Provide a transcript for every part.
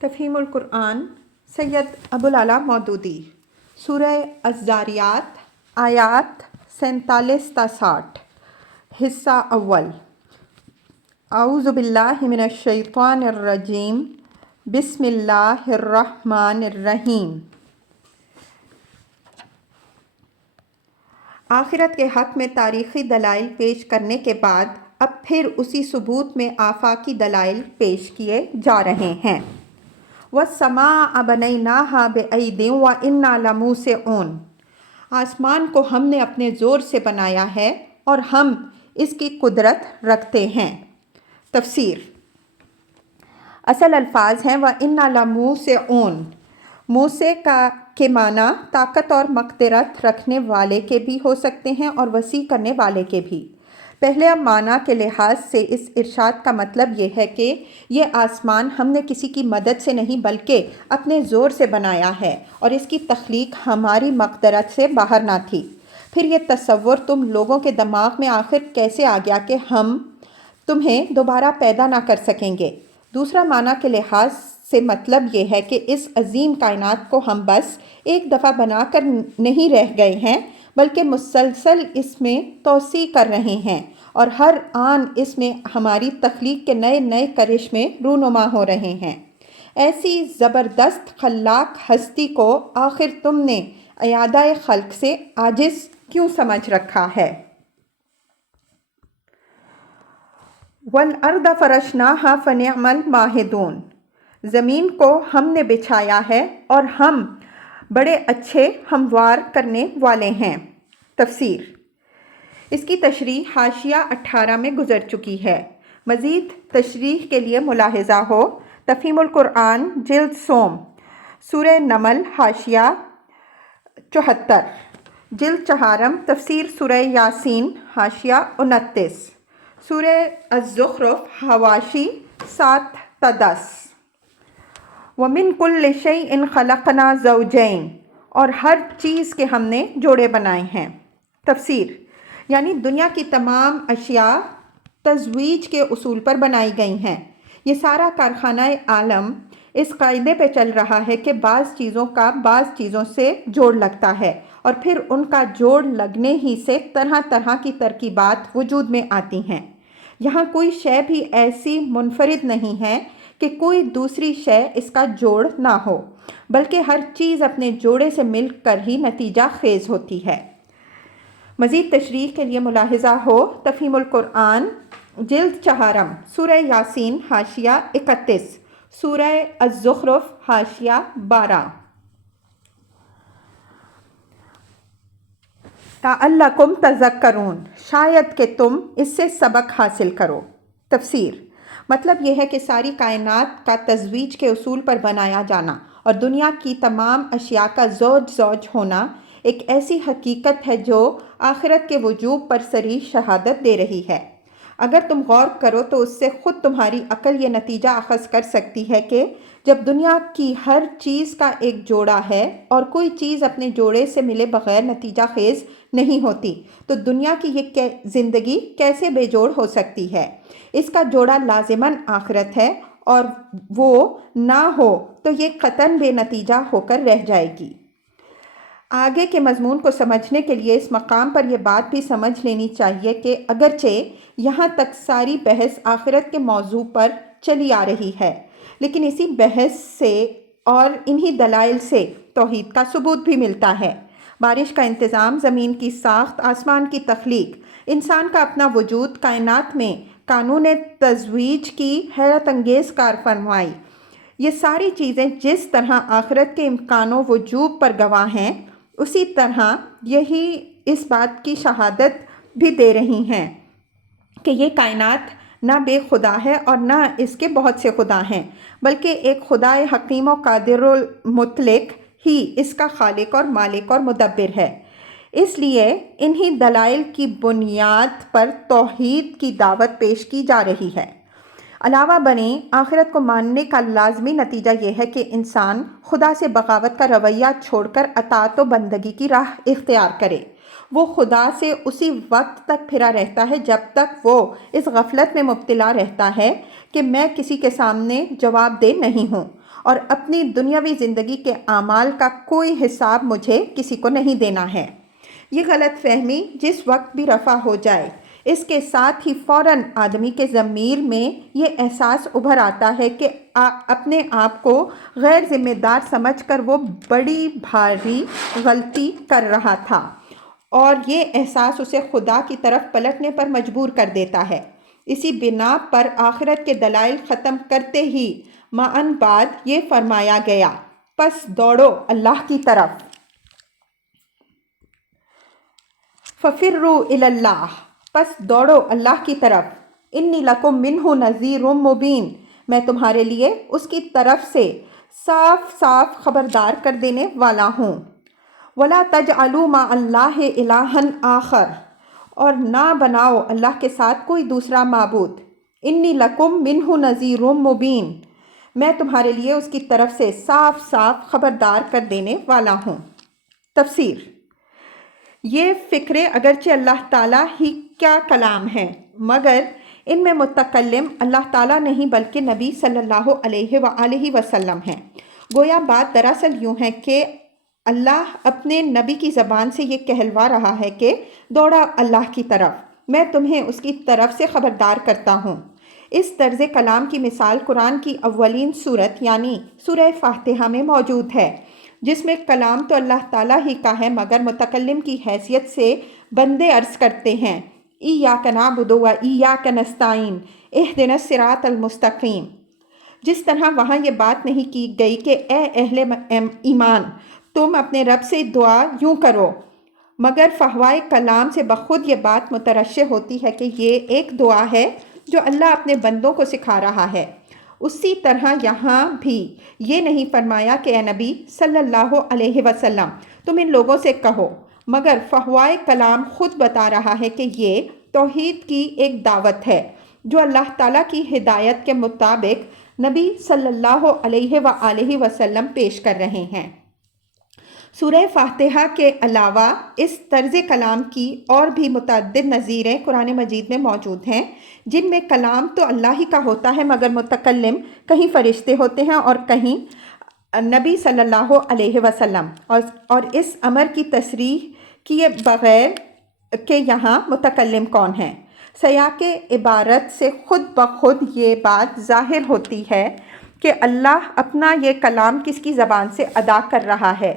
تفہیم القرآن سید ابوالعلا مودودی سورہ الذاریات آیات 47 تا 60 حصہ اول اعوذ باللہ من الشیطان الرجیم بسم اللہ الرحمن الرحیم۔ آخرت کے حق میں تاریخی دلائل پیش کرنے کے بعد اب پھر اسی ثبوت میں آفاقی دلائل پیش کیے جا رہے ہیں۔ وَالسَّمَاءَ بَنَيْنَاهَا بِأَيْدٍ وَإِنَّا لَمُوسِعُونَ، آسمان کو ہم نے اپنے زور سے بنایا ہے اور ہم اس کی قدرت رکھتے ہیں۔ تفسیر۔ اصل الفاظ ہیں وَإِنَّا لَمُوسِعُونَ۔ موسع کے معنی طاقت اور مقدرت رکھنے والے کے بھی ہو سکتے ہیں اور وسیع کرنے والے کے بھی۔ پہلے معنی کے لحاظ سے اس ارشاد کا مطلب یہ ہے کہ یہ آسمان ہم نے کسی کی مدد سے نہیں بلکہ اپنے زور سے بنایا ہے اور اس کی تخلیق ہماری مقدرت سے باہر نہ تھی۔ پھر یہ تصور تم لوگوں کے دماغ میں آخر کیسے آ گیا کہ ہم تمہیں دوبارہ پیدا نہ کر سکیں گے؟ دوسرا معنی کے لحاظ سے مطلب یہ ہے کہ اس عظیم کائنات کو ہم بس ایک دفعہ بنا کر نہیں رہ گئے ہیں بلکہ مسلسل اس میں توسیع کر رہے ہیں اور ہر آن اس میں ہماری تخلیق کے نئے نئے کرشمے رونما ہو رہے ہیں۔ ایسی زبردست خلاق ہستی کو آخر تم نے اعادہ خلق سے عاجز کیوں سمجھ رکھا ہے؟ وَالْأَرْضَ فَرَشْنَاهَا فَنِعْمَ الْمَاهِدُونَ، زمین کو ہم نے بچھایا ہے اور ہم بڑے اچھے ہموار کرنے والے ہیں۔ تفسیر۔ اس کی تشریح حاشیہ 18 میں گزر چکی ہے۔ مزید تشریح کے لیے ملاحظہ ہو تفہیم القرآن جلد سوم، سورہ نمل حاشیہ 74، جلد چہارم تفسیر سورہ یاسین حاشیہ 29، سورہ الزخرف حواشی 7 تا 10۔ وَمِن كُلِّ شَيْءٍ خَلَقْنَا زَوْجَيْنِ، اور ہر چیز کے ہم نے جوڑے بنائے ہیں۔ تفسیر۔ یعنی دنیا کی تمام اشیاء تزویج کے اصول پر بنائی گئی ہیں۔ یہ سارا کارخانہ عالم اس قاعدے پہ چل رہا ہے کہ بعض چیزوں کا بعض چیزوں سے جوڑ لگتا ہے اور پھر ان کا جوڑ لگنے ہی سے طرح طرح کی ترکیبات وجود میں آتی ہیں۔ یہاں کوئی شے بھی ایسی منفرد نہیں ہے کہ کوئی دوسری شے اس کا جوڑ نہ ہو، بلکہ ہر چیز اپنے جوڑے سے مل کر ہی نتیجہ خیز ہوتی ہے۔ مزید تشریح کے لیے ملاحظہ ہو تفہیم القرآن جلد چہارم، سورہ یاسین حاشیہ 31، سورہ الزخرف حاشیہ 12۔ لعلکم تذکرون، شاید کہ تم اس سے سبق حاصل کرو۔ تفسیر۔ مطلب یہ ہے کہ ساری کائنات کا تزویج کے اصول پر بنایا جانا اور دنیا کی تمام اشیاء کا زوج زوج ہونا ایک ایسی حقیقت ہے جو آخرت کے وجوب پر صریح شہادت دے رہی ہے۔ اگر تم غور کرو تو اس سے خود تمہاری عقل یہ نتیجہ اخذ کر سکتی ہے کہ جب دنیا کی ہر چیز کا ایک جوڑا ہے اور کوئی چیز اپنے جوڑے سے ملے بغیر نتیجہ خیز نہیں ہوتی تو دنیا کی یہ زندگی کیسے بے جوڑ ہو سکتی ہے؟ اس کا جوڑا لازماً آخرت ہے اور وہ نہ ہو تو یہ قطعاً بے نتیجہ ہو کر رہ جائے گی۔ آگے کے مضمون کو سمجھنے کے لیے اس مقام پر یہ بات بھی سمجھ لینی چاہیے کہ اگرچہ یہاں تک ساری بحث آخرت کے موضوع پر چلی آ رہی ہے لیکن اسی بحث سے اور انہی دلائل سے توحید کا ثبوت بھی ملتا ہے۔ بارش کا انتظام، زمین کی ساخت، آسمان کی تخلیق، انسان کا اپنا وجود، کائنات میں قانون تزویج کی حیرت انگیز کارفرمائی، یہ ساری چیزیں جس طرح آخرت کے امکان و وجوب پر گواہ ہیں اسی طرح یہی اس بات کی شہادت بھی دے رہی ہیں کہ یہ کائنات نہ بے خدا ہے اور نہ اس کے بہت سے خدا ہیں بلکہ ایک خدا حکیم و قادر المطلق ہی اس کا خالق اور مالک اور مدبر ہے۔ اس لیے انہی دلائل کی بنیاد پر توحید کی دعوت پیش کی جا رہی ہے۔ علاوہ بنی آخرت کو ماننے کا لازمی نتیجہ یہ ہے کہ انسان خدا سے بغاوت کا رویہ چھوڑ کر اطاعت و بندگی کی راہ اختیار کرے۔ وہ خدا سے اسی وقت تک پھرا رہتا ہے جب تک وہ اس غفلت میں مبتلا رہتا ہے کہ میں کسی کے سامنے جواب دہ نہیں ہوں اور اپنی دنیاوی زندگی کے اعمال کا کوئی حساب مجھے کسی کو نہیں دینا ہے۔ یہ غلط فہمی جس وقت بھی رفع ہو جائے، اس کے ساتھ ہی فوراً آدمی کے ضمیر میں یہ احساس ابھر آتا ہے کہ اپنے آپ کو غیر ذمہ دار سمجھ کر وہ بڑی بھاری غلطی کر رہا تھا، اور یہ احساس اسے خدا کی طرف پلٹنے پر مجبور کر دیتا ہے۔ اسی بنا پر آخرت کے دلائل ختم کرتے ہی معاً بعد یہ فرمایا گیا، پس دوڑو اللہ کی طرف۔ فَفِرُّوا إِلَى اللَّهِ، پس دوڑو اللہ کی طرف۔ إِنِّي لَكُمْ مِنْهُ نَذِيرٌ مُبِينٌ، میں تمہارے لیے اس کی طرف سے صاف صاف خبردار کر دینے والا ہوں۔ وَلَا تَجْعَلُوا مَعَ اللَّهِ إِلَٰهًا آخَرَ، اور نہ بناؤ اللہ کے ساتھ کوئی دوسرا معبود۔ إِنِّي لَكُمْ مِنْهُ نَذِيرٌ مُبِينٌ، میں تمہارے لیے اس کی طرف سے صاف صاف خبردار کر دینے والا ہوں۔ تفسیر۔ یہ فکرے اگرچہ اللہ تعالیٰ ہی کا کلام ہے، مگر ان میں متکلم اللہ تعالیٰ نہیں بلکہ نبی صلی اللہ علیہ وآلہ وسلم ہیں۔ گویا بات دراصل یوں ہے کہ اللہ اپنے نبی کی زبان سے یہ کہلوا رہا ہے کہ دوڑا اللہ کی طرف، میں تمہیں اس کی طرف سے خبردار کرتا ہوں۔ اس طرز کلام کی مثال قرآن کی اولین سورت یعنی سورہ فاتحہ میں موجود ہے، جس میں کلام تو اللہ تعالیٰ ہی کا ہے، مگر متکلم کی حیثیت سے بندے عرض کرتے ہیں، ایاک نعبد و ایاک نستعین اہدنا الصراط المستقیم۔ جس طرح وہاں یہ بات نہیں کی گئی کہ اے اہل ایمان تم اپنے رب سے دعا یوں کرو، مگر فحوائے کلام سے بخود یہ بات مترشح ہوتی ہے کہ یہ ایک دعا ہے جو اللہ اپنے بندوں کو سکھا رہا ہے۔ اسی طرح یہاں بھی یہ نہیں فرمایا کہ اے نبی صلی اللہ علیہ وسلم تم ان لوگوں سے کہو، مگر فحوائے کلام خود بتا رہا ہے کہ یہ توحید کی ایک دعوت ہے جو اللہ تعالیٰ کی ہدایت کے مطابق نبی صلی اللہ علیہ وآلہ وسلم پیش کر رہے ہیں۔ سورہ فاتحہ کے علاوہ اس طرز کلام کی اور بھی متعدد نظیریں قرآن مجید میں موجود ہیں، جن میں کلام تو اللہ ہی کا ہوتا ہے مگر متکلم کہیں فرشتے ہوتے ہیں اور کہیں نبی صلی اللہ علیہ وسلم، اور اس امر کی تصریح کیے بغیر کہ یہاں متکلم کون ہیں۔ سیاق عبارت سے خود بخود یہ بات ظاہر ہوتی ہے کہ اللہ اپنا یہ کلام کس کی زبان سے ادا کر رہا ہے۔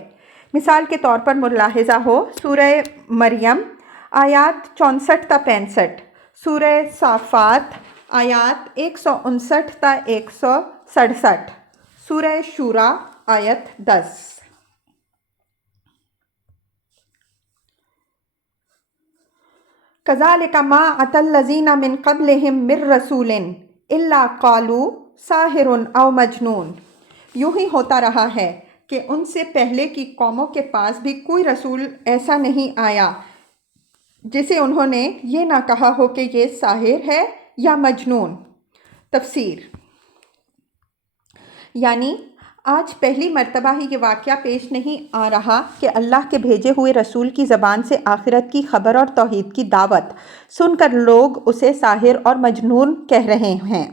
مثال کے طور پر ملاحظہ ہو سورہ مریم آیات 64 تا 65، سورہ صافات آیات 159 تا 167، سورہ شورا آیت 10۔ كَذَلِكَ مَا أَتَى الَّذِينَ مِن قَبْلِهِم مِّن رَّسُولٍ إِلَّا قَالُوا سَاحِرٌ أَوْ مَجْنُونٌ، یوں ہی ہوتا رہا ہے کہ ان سے پہلے کی قوموں کے پاس بھی کوئی رسول ایسا نہیں آیا جسے انہوں نے یہ نہ کہا ہو کہ یہ ساحر ہے یا مجنون۔ تفسیر۔ یعنی آج پہلی مرتبہ ہی یہ واقعہ پیش نہیں آ رہا کہ اللہ کے بھیجے ہوئے رسول کی زبان سے آخرت کی خبر اور توحید کی دعوت سن کر لوگ اسے ساحر اور مجنون کہہ رہے ہیں۔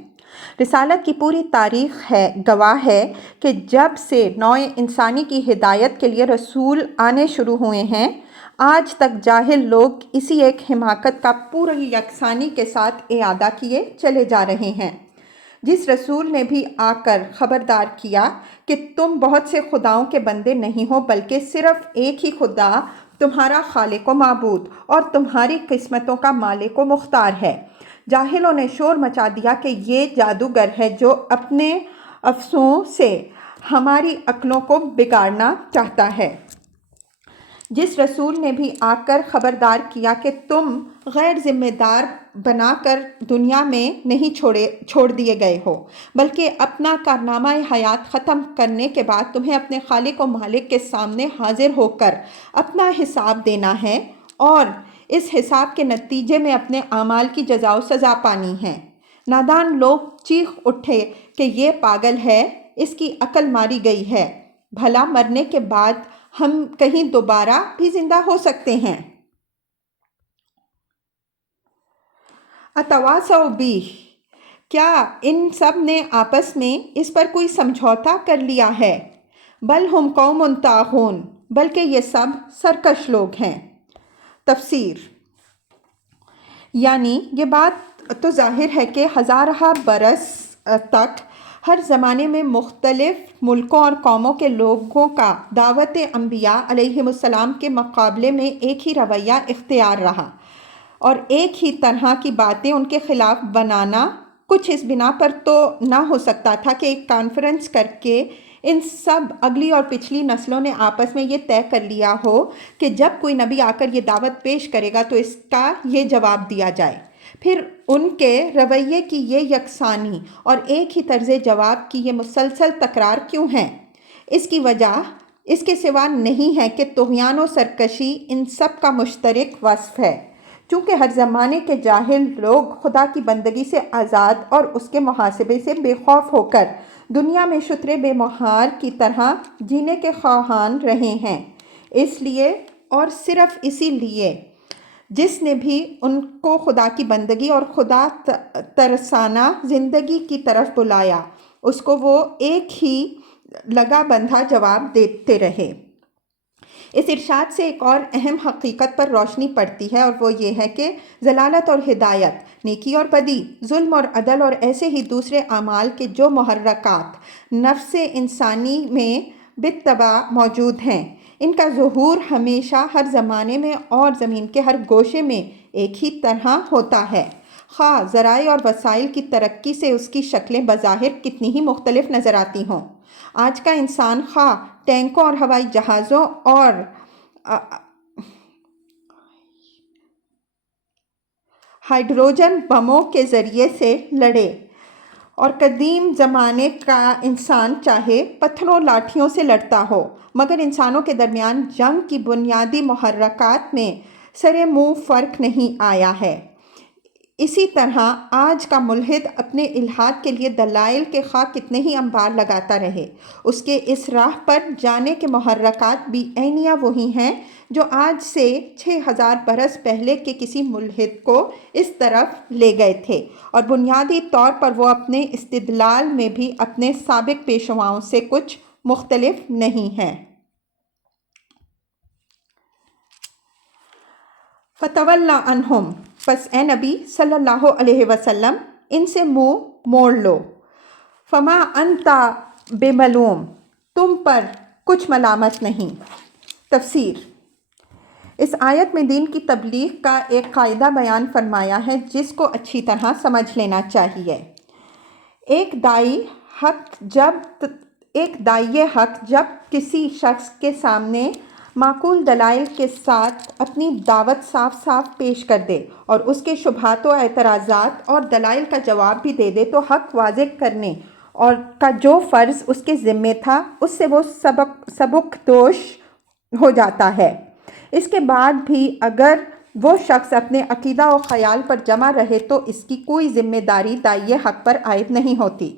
رسالت کی پوری تاریخ گواہ ہے کہ جب سے نوع انسانی کی ہدایت کے لیے رسول آنے شروع ہوئے ہیں، آج تک جاہل لوگ اسی ایک حماقت کا پوری یکسانی کے ساتھ اعادہ کیے چلے جا رہے ہیں۔ جس رسول نے بھی آ کر خبردار کیا کہ تم بہت سے خداؤں کے بندے نہیں ہو بلکہ صرف ایک ہی خدا تمہارا خالق و معبود اور تمہاری قسمتوں کا مالک و مختار ہے، جاہلوں نے شور مچا دیا کہ یہ جادوگر ہے جو اپنے افسوں سے ہماری عقلوں کو بگاڑنا چاہتا ہے۔ جس رسول نے بھی آ کر خبردار کیا کہ تم غیر ذمہ دار بنا کر دنیا میں نہیں چھوڑ دیے گئے ہو بلکہ اپنا کارنامہ حیات ختم کرنے کے بعد تمہیں اپنے خالق و مالک کے سامنے حاضر ہو کر اپنا حساب دینا ہے اور اس حساب کے نتیجے میں اپنے اعمال کی جزا و سزا پانی ہے۔ نادان لوگ چیخ اٹھے کہ یہ پاگل ہے، اس کی عقل ماری گئی ہے، بھلا مرنے کے بعد ہم کہیں دوبارہ بھی زندہ ہو سکتے ہیں؟ اتواصوا بہ، کیا ان سب نے آپس میں اس پر کوئی سمجھوتا کر لیا ہے؟ بل ہم قوم طاغون، بلکہ یہ سب سرکش لوگ ہیں۔ تفسیر: یعنی یہ بات تو ظاہر ہے کہ ہزارہ برس تک ہر زمانے میں مختلف ملکوں اور قوموں کے لوگوں کا دعوت انبیاء علیہم السلام کے مقابلے میں ایک ہی رویہ اختیار رہا، اور ایک ہی طرح کی باتیں ان کے خلاف بنانا کچھ اس بنا پر تو نہ ہو سکتا تھا کہ ایک کانفرنس کر کے ان سب اگلی اور پچھلی نسلوں نے آپس میں یہ طے کر لیا ہو کہ جب کوئی نبی آ کر یہ دعوت پیش کرے گا تو اس کا یہ جواب دیا جائے۔ پھر ان کے رویے کی یہ یکسانی اور ایک ہی طرز جواب کی یہ مسلسل تکرار کیوں ہے؟ اس کی وجہ اس کے سوا نہیں ہے کہ طغیان و سرکشی ان سب کا مشترک وصف ہے، چونکہ ہر زمانے کے جاہل لوگ خدا کی بندگی سے آزاد اور اس کے محاسبے سے بے خوف ہو کر دنیا میں شتر بے مہار کی طرح جینے کے خواہان رہے ہیں۔ اس لیے اور صرف اسی لیے جس نے بھی ان کو خدا کی بندگی اور خدا ترسانہ زندگی کی طرف بلایا، اس کو وہ ایک ہی لگا بندھا جواب دیتے رہے۔ اس ارشاد سے ایک اور اہم حقیقت پر روشنی پڑتی ہے، اور وہ یہ ہے کہ ضلالت اور ہدایت، نیکی اور بدی، ظلم اور عدل اور ایسے ہی دوسرے اعمال کے جو محرکات نفس انسانی میں بالطبع موجود ہیں، ان کا ظہور ہمیشہ ہر زمانے میں اور زمین کے ہر گوشے میں ایک ہی طرح ہوتا ہے، خواہ ذرائع اور وسائل کی ترقی سے اس کی شکلیں بظاہر کتنی ہی مختلف نظر آتی ہوں۔ آج کا انسان خواہ ٹینکوں اور ہوائی جہازوں اور ہائیڈروجن بموں کے ذریعے سے لڑے، اور قدیم زمانے کا انسان چاہے پتھروں لاٹھیوں سے لڑتا ہو، مگر انسانوں کے درمیان جنگ کی بنیادی محرکات میں سرِ منہ فرق نہیں آیا ہے۔ اسی طرح آج کا ملحد اپنے الحاد کے لیے دلائل کے خواہ کتنے ہی انبار لگاتا رہے، اس کے اس راہ پر جانے کے محرکات بھی عینیہ وہی ہیں جو آج سے 6000 برس پہلے کے کسی ملحد کو اس طرف لے گئے تھے، اور بنیادی طور پر وہ اپنے استدلال میں بھی اپنے سابق پیشواؤں سے کچھ مختلف نہیں ہے۔ فَتَوَلَّ عَنْهُمْ، پس اے نبی صلی اللہ علیہ وسلم ان سے منہ موڑ لو۔ فَمَا أَنْتَ بِمَلُومٍ، تم پر کچھ ملامت نہیں۔ تفسیر: اس آیت میں دین کی تبلیغ کا ایک قاعدہ بیان فرمایا ہے جس کو اچھی طرح سمجھ لینا چاہیے۔ ایک داعیِ حق جب کسی شخص کے سامنے معقول دلائل کے ساتھ اپنی دعوت صاف صاف پیش کر دے اور اس کے شبہات و اعتراضات اور دلائل کا جواب بھی دے دے تو حق واضح کرنے اور کا جو فرض اس کے ذمے تھا اس سے وہ سبک دوش ہو جاتا ہے۔ اس کے بعد بھی اگر وہ شخص اپنے عقیدہ و خیال پر جمع رہے تو اس کی کوئی ذمہ داری داعیِ حق پر عائد نہیں ہوتی۔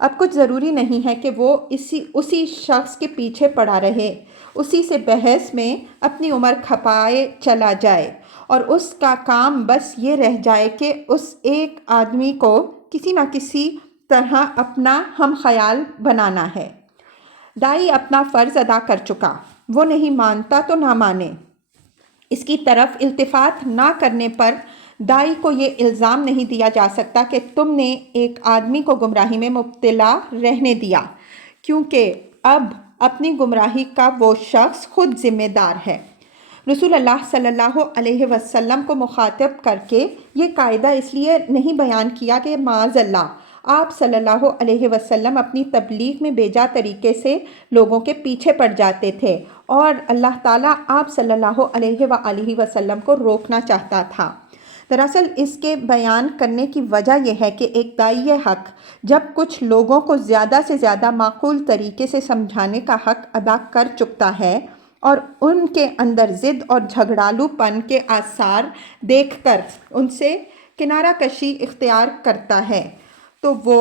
اب کچھ ضروری نہیں ہے کہ وہ اسی شخص کے پیچھے پڑا رہے، اسی سے بحث میں اپنی عمر کھپائے چلا جائے، اور اس کا کام بس یہ رہ جائے کہ اس ایک آدمی کو کسی نہ کسی طرح اپنا ہم خیال بنانا ہے۔ داعی اپنا فرض ادا کر چکا، وہ نہیں مانتا تو نہ مانے۔ اس کی طرف التفات نہ کرنے پر داعی کو یہ الزام نہیں دیا جا سکتا کہ تم نے ایک آدمی کو گمراہی میں مبتلا رہنے دیا، کیونکہ اب اپنی گمراہی کا وہ شخص خود ذمہ دار ہے۔ رسول اللہ صلی اللہ علیہ وسلم کو مخاطب کر کے یہ قاعدہ اس لیے نہیں بیان کیا کہ معاذ اللہ آپ صلی اللہ علیہ وسلم اپنی تبلیغ میں بیجا طریقے سے لوگوں کے پیچھے پڑ جاتے تھے، اور اللہ تعالیٰ آپ صلی اللہ علیہ وآلہ وسلم کو روکنا چاہتا تھا۔ دراصل اس کے بیان کرنے کی وجہ یہ ہے کہ ایک داعیِ حق جب کچھ لوگوں کو زیادہ سے زیادہ معقول طریقے سے سمجھانے کا حق ادا کر چکتا ہے اور ان کے اندر ضد اور جھگڑالو پن کے آثار دیکھ کر ان سے کنارہ کشی اختیار کرتا ہے تو وہ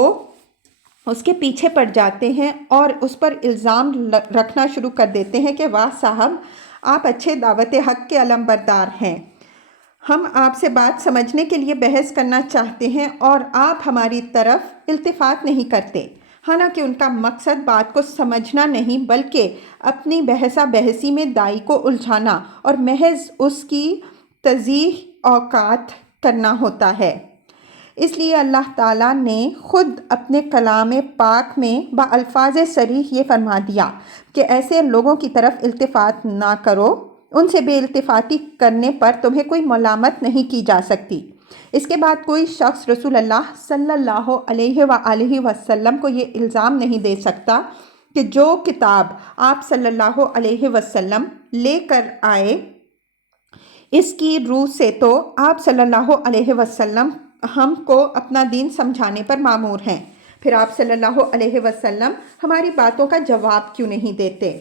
اس کے پیچھے پڑ جاتے ہیں اور اس پر الزام رکھنا شروع کر دیتے ہیں کہ واہ صاحب آپ اچھے دعوت حق کے علم بردار ہیں۔ ہم آپ سے بات سمجھنے کے لیے بحث کرنا چاہتے ہیں اور آپ ہماری طرف التفات نہیں کرتے، حالانکہ ان کا مقصد بات کو سمجھنا نہیں بلکہ اپنی بحثہ بحثی میں دائی کو الجھانا اور محض اس کی تضییع اوقات کرنا ہوتا ہے۔ اس لیے اللہ تعالیٰ نے خود اپنے کلام پاک میں بالفاظ صریح یہ فرما دیا کہ ایسے لوگوں کی طرف التفات نہ کرو، ان سے بے التفاتی کرنے پر تمہیں کوئی ملامت نہیں کی جا سکتی۔ اس کے بعد کوئی شخص رسول اللہ صلی اللہ علیہ وآلہ وسلم کو یہ الزام نہیں دے سکتا کہ جو کتاب آپ صلی اللہ علیہ وسلم لے کر آئے اس کی روح سے تو آپ صلی اللہ علیہ وسلم ہم کو اپنا دین سمجھانے پر مامور ہیں، پھر آپ صلی اللہ علیہ وسلم ہماری باتوں کا جواب کیوں نہیں دیتے؟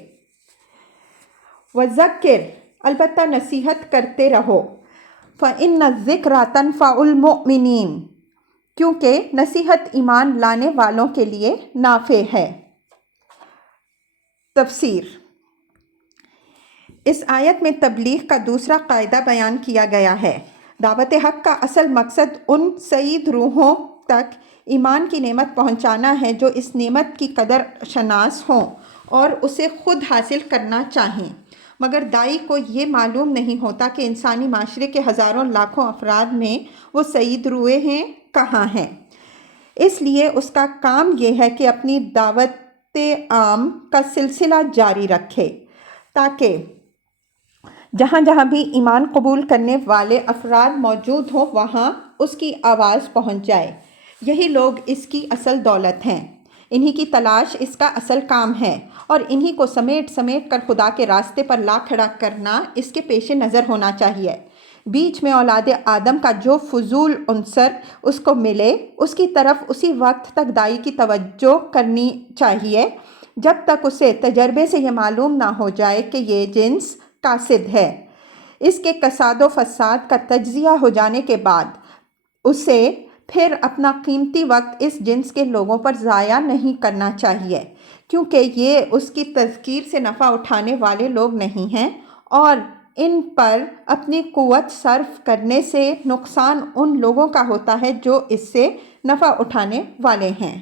وذکر، البتہ نصیحت کرتے رہو، فإن الذکر تنفع المؤمنین، کیونکہ نصیحت ایمان لانے والوں کے لیے نافع ہے۔ تفسیر۔ اس آیت میں تبلیغ کا دوسرا قاعدہ بیان کیا گیا ہے۔ دعوت حق کا اصل مقصد ان سعید روحوں تک ایمان کی نعمت پہنچانا ہے جو اس نعمت کی قدر شناس ہوں اور اسے خود حاصل کرنا چاہیں، مگر داعی کو یہ معلوم نہیں ہوتا کہ انسانی معاشرے کے ہزاروں لاکھوں افراد میں وہ سعید روحیں ہیں کہاں ہیں۔ اس لیے اس کا کام یہ ہے کہ اپنی دعوت عام کا سلسلہ جاری رکھے تاکہ جہاں جہاں بھی ایمان قبول کرنے والے افراد موجود ہوں وہاں اس کی آواز پہنچ جائے۔ یہی لوگ اس کی اصل دولت ہیں، انہی کی تلاش اس کا اصل کام ہے، اور انہی کو سمیٹ سمیٹ کر خدا کے راستے پر لا کھڑا کرنا اس کے پیش نظر ہونا چاہیے۔ بیچ میں اولاد آدم کا جو فضول عنصر اس کو ملے اس کی طرف اسی وقت تک داعی کی توجہ کرنی چاہیے جب تک اسے تجربے سے یہ معلوم نہ ہو جائے کہ یہ جنس کاسد ہے۔ اس کے کساد و فساد کا تجزیہ ہو جانے کے بعد اسے پھر اپنا قیمتی وقت اس جنس کے لوگوں پر ضائع نہیں کرنا چاہیے، کیونکہ یہ اس کی تذکیر سے نفع اٹھانے والے لوگ نہیں ہیں، اور ان پر اپنی قوت صرف کرنے سے نقصان ان لوگوں کا ہوتا ہے جو اس سے نفع اٹھانے والے ہیں۔